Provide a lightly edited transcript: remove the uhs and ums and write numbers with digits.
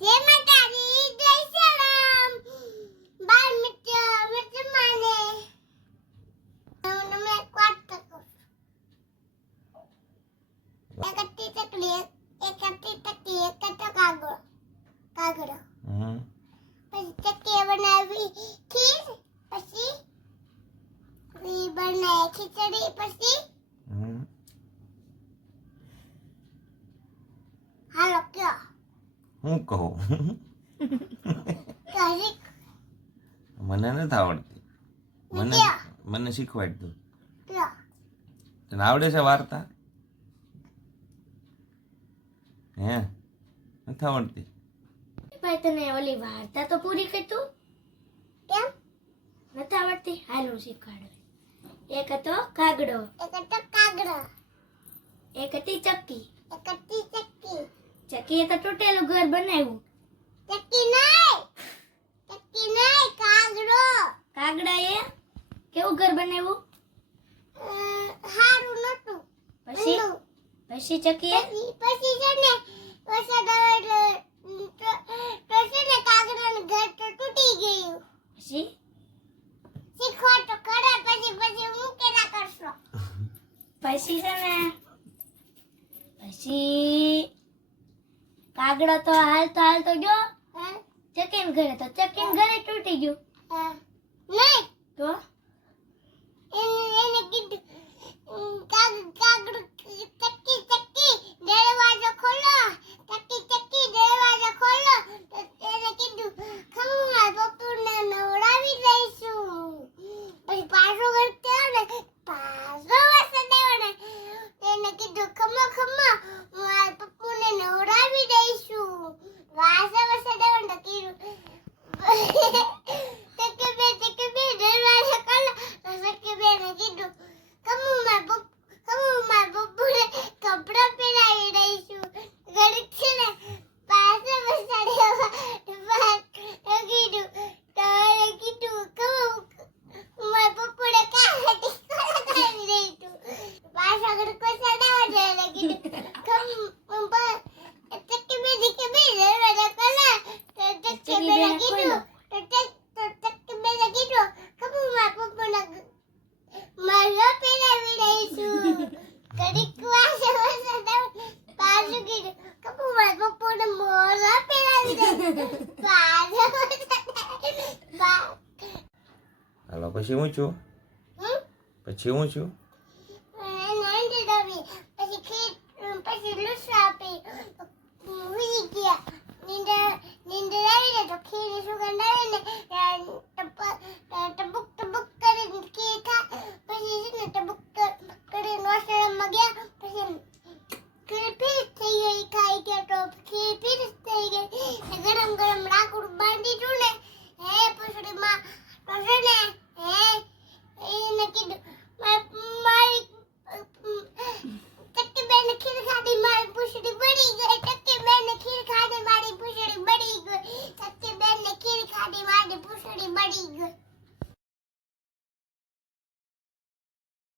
જય માતાજી, જય શ્રી રામ. બાળ મિત્ર માને હું તમને એક વાત કહું. એક હતી ચકલી, એક હતો કાગડો. પછી ચકલીએ બનાવી ખીર, પછી બનાવી ખીચડી, પછી હાલો કયો હું કહું કહી મને નથી આવડતી. મને શીખવાડ દો. કયો તને આવડે છે વાર્તા? હે નથી આવડતી? ભાઈ તને ઓલી વાર્તા તો પૂરી કર તું. કેમ નથી આવડતી? હાલ હું શીખવાડું. એક હતો કાગડો, એક હતો કાગડો, એક હતી ચક્કી. એક હતી ચક્કી. ચક્કીએ તો તૂટેલું ઘર બનાવ્યું. ચક્કી નહીં કાગડો. કાગડાએ કેવું ઘર બનાવ્યું? હારું નતું. પછી પછી ચક્કીએ પછી છે ને વરસાદ આવે એટલે તો છે ને કાગડાનું ઘર તો તૂટી ગયું. પછી શીખવા તો ખરા, પછી હું કેના કરશો. પછી છે ને પછી કાગડો તો હાલતો ગયો હા? ચકીન ઘરે, તો ચકીન ઘરે તૂટી ગયું. હા. નહીં તો એને કીધું કાગડો ચક્કી દરવાજો ખોલો. ચક્કી દરવાજો ખોલો. તો એને કીધું ખમા પપ્પુને નવડાવી દઈશું. પછી પાછો ઘરતે આવે ને પાછો વરસાદ આવ્યો ને એને કીધું ખમા મારા પપ્પુને નવડાવી દઈશું. પાછો વરસાદ આવ્યો ને કીધું ચક્કી બે દરવાજો ખોલો. તો ચક્કી બેને કીધું મારા પપ્પુને કપડાં પહેરાવી દઈશું. ઘડીક છે ને પાછો વરસાદ આવ્યો. કીધું મારા પપ્પુને કાઢી દઈશું. પાછો ઘડીક વરસાદ આવ્યો ને કીધું ચક્કી બે દરવાજા ખોલા. તો ચક્કી બેને કીધું મારા પપ્પુને મારા પહેરાવી દઈશું. ઘડીક વાસે વરસાદ આવ્યો. પાછું કીધું મારા પપ્પુને મોજા પહેરાવી દઈશું. પાછો હાલો પછી હું છું? પછી હું છું? પછી લૂસા આપી ઉઈ ગયા. નીંદર આવી ને તો ખીરની સુગંધ આવી ને ટબુક કરીને ખીર ખા. પછી છે ને ટબુક કરીને વોશરૂમમાં ગયા. પછી ખીર ફીર થઈ ગઈ. ખાઈ ગયા તો ખીર ફીર થઈ ગઈ. ગરમ રાકડું બાંધી દીધું ને